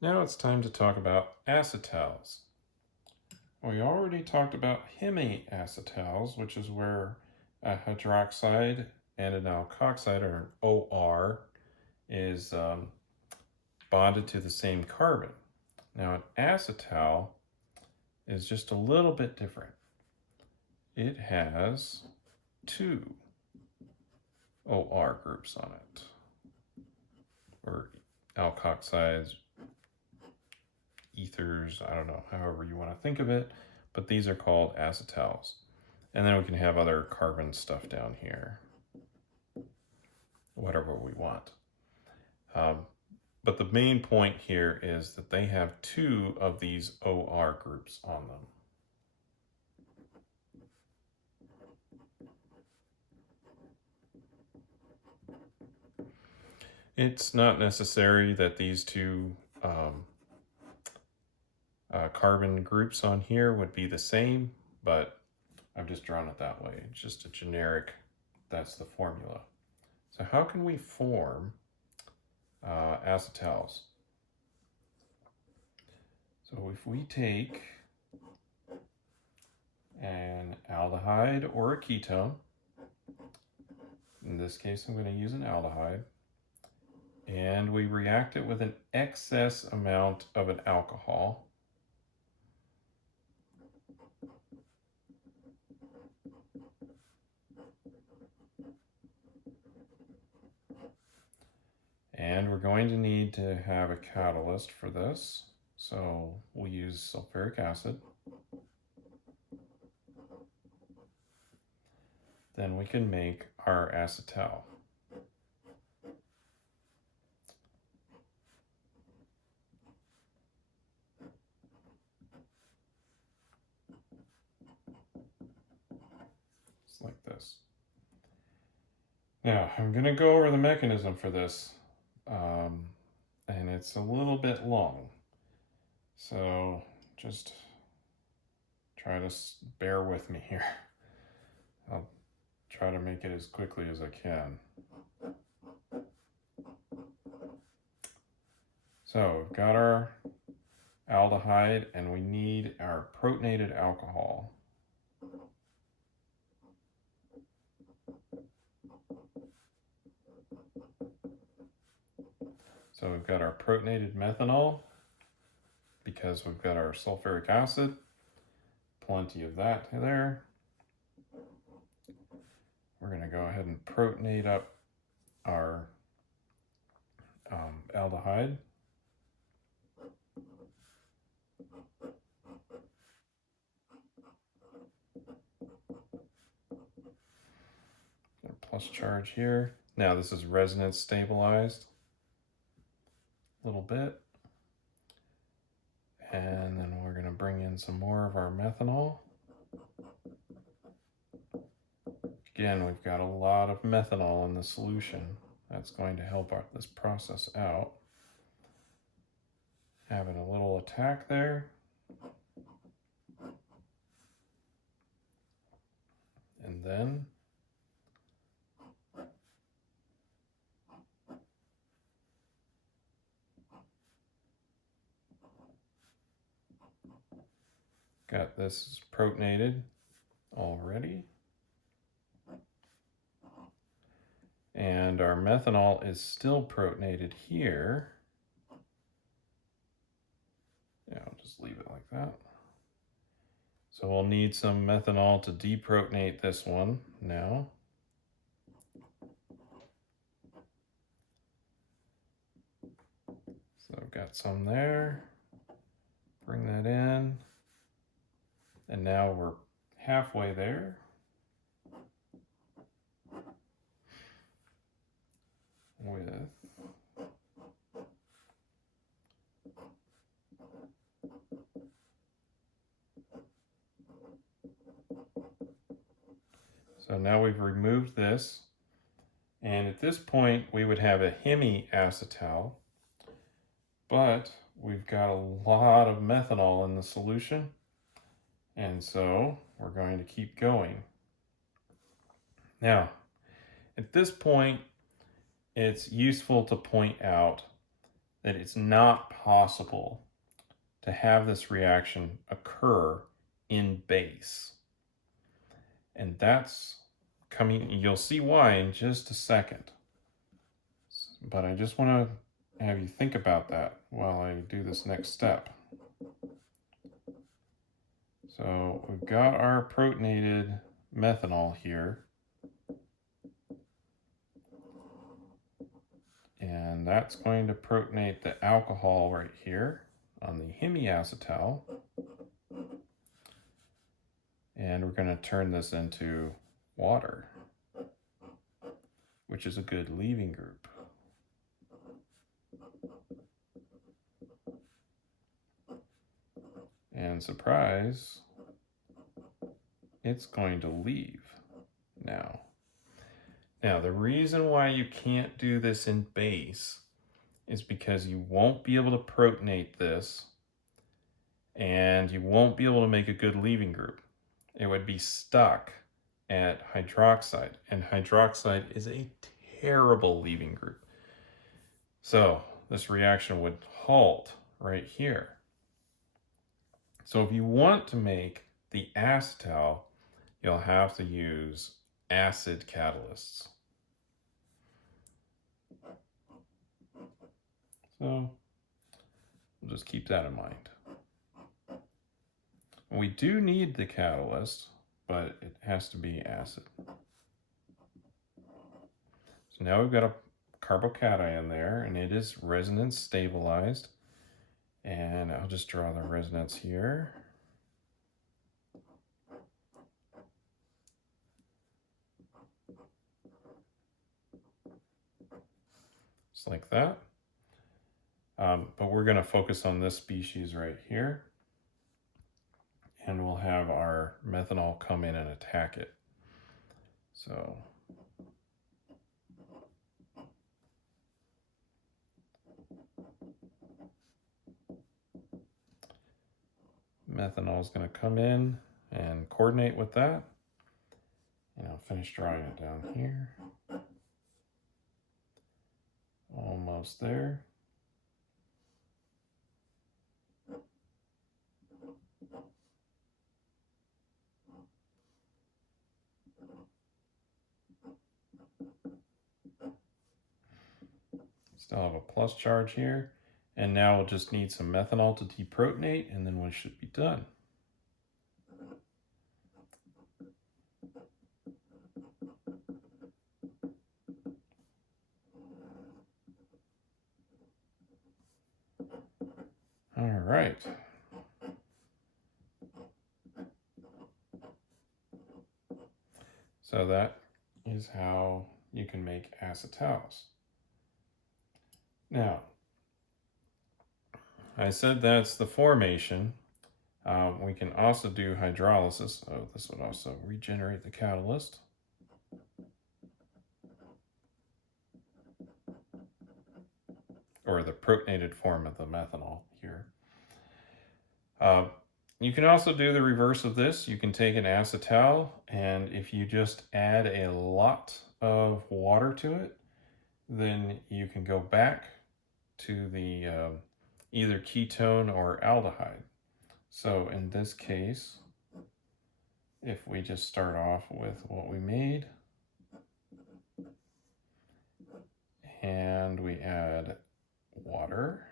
Now it's time to talk about acetals. We already talked about hemiacetals, which is where a hydroxide and an alkoxide, or an OR, is bonded to the same carbon. Now an acetal is just a little bit different. It has two OR groups on it, or alkoxides, ethers, I don't know, however you want to think of it, but these are called acetals. And then we can have other carbon stuff down here, whatever we want. But the main point here is that they have two of these OR groups on them. It's not necessary that these two carbon groups on here would be the same, but I've just drawn it that way. It's just a generic, that's the formula. So how can we form acetals? So if we take an aldehyde or a ketone, in this case I'm going to use an aldehyde, and we react it with an excess amount of an alcohol, and we're going to need to have a catalyst for this, so we'll use sulfuric acid. Then we can make our acetal. Just like this. Now, I'm going to go over the mechanism for this, and it's a little bit long. So just try to bear with me here. I'll try to make it as quickly as I can. So we've got our aldehyde and we need our protonated alcohol. So we've got our protonated methanol because we've got our sulfuric acid, plenty of that there. We're going to go ahead and protonate up our aldehyde. Plus charge here. Now this is resonance stabilized a little bit. And then we're going to bring in some more of our methanol. Again, we've got a lot of methanol in the solution. That's going to help this process out. Having a little attack there. And then got this protonated already. And our methanol is still protonated here. Yeah, I'll just leave it like that. So we'll need some methanol to deprotonate this one now. So I've got some there. Bring that in. And now we're halfway there. With so now we've removed this, and at this point we would have a hemiacetal, but we've got a lot of methanol in the solution, and so we're going to keep going. Now, at this point, it's useful to point out that it's not possible to have this reaction occur in base. And that's coming, you'll see why in just a second. But I just want to have you think about that while I do this next step. So we've got our protonated methanol here. And that's going to protonate the alcohol right here on the hemiacetal. And we're going to turn this into water, which is a good leaving group. And surprise, it's going to leave now. Now, the reason why you can't do this in base is because you won't be able to protonate this and you won't be able to make a good leaving group. It would be stuck at hydroxide, and hydroxide is a terrible leaving group. So this reaction would halt right here. So if you want to make the acetal, you'll have to use acid catalysts. So we'll just keep that in mind. We do need the catalyst, but it has to be acid. So now we've got a carbocation there, and it is resonance stabilized. And I'll just draw the resonance here. Just like that. But we're going to focus on this species right here. And we'll have our methanol come in and attack it. So methanol is going to come in and coordinate with that. And I'll finish drawing it down here. Almost there. Still have a plus charge here. And now we'll just need some methanol to deprotonate, and then we should be done. All right. So that is how you can make acetals. Now, I said that's the formation. We can also do hydrolysis. Oh, this would also regenerate the catalyst. Or the protonated form of the methanol here. You can also do the reverse of this. You can take an acetal, and if you just add a lot of water to it, then you can go back to the either ketone or aldehyde. So in this case, if we just start off with what we made, and we add water,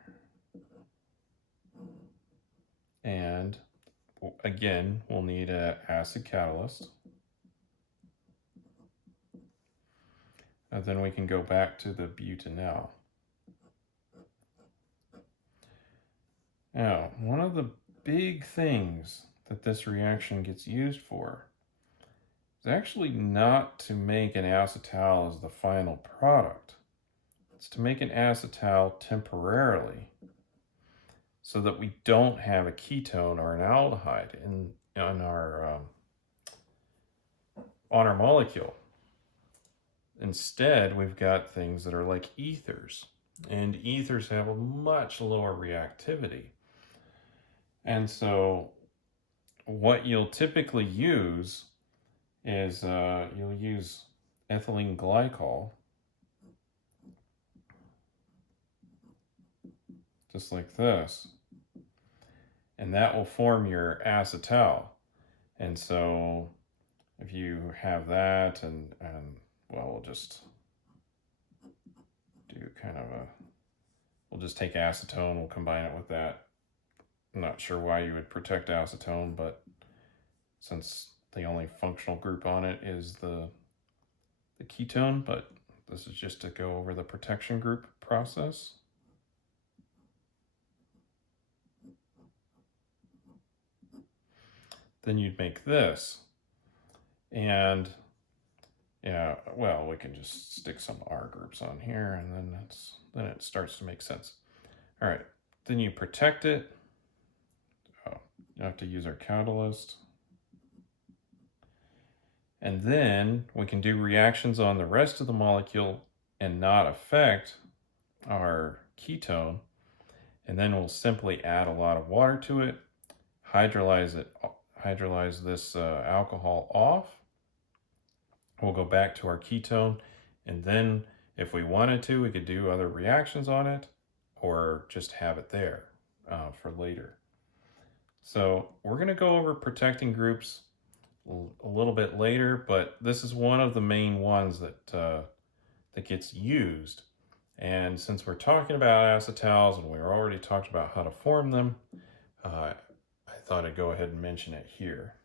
and again, we'll need an acid catalyst. And then we can go back to the butanol. Now, one of the big things that this reaction gets used for is actually not to make an acetal as the final product. It's to make an acetal temporarily so that we don't have a ketone or an aldehyde on our molecule. Instead, we've got things that are like ethers, and ethers have a much lower reactivity. And so what you'll typically use is you'll use ethylene glycol. just like this. And that will form your acetal. And so if you have that and well, we'll just do kind of a, we'll just take acetone, we'll combine it with that. I'm not sure why you would protect acetone, but since the only functional group on it is the ketone, but this is just to go over the protection group process. Then you'd make this. And yeah, well, we can just stick some R groups on here and then it starts to make sense. All right, then you protect it. Oh, you have to use our catalyst. And then we can do reactions on the rest of the molecule and not affect our ketone. And then we'll simply add a lot of water to it, hydrolyze this alcohol off. We'll go back to our ketone, and then if we wanted to, we could do other reactions on it or just have it there for later. So we're going to go over protecting groups a little bit later, but this is one of the main ones that gets used. And since we're talking about acetals and we already talked about how to form them, I thought I'd go ahead and mention it here.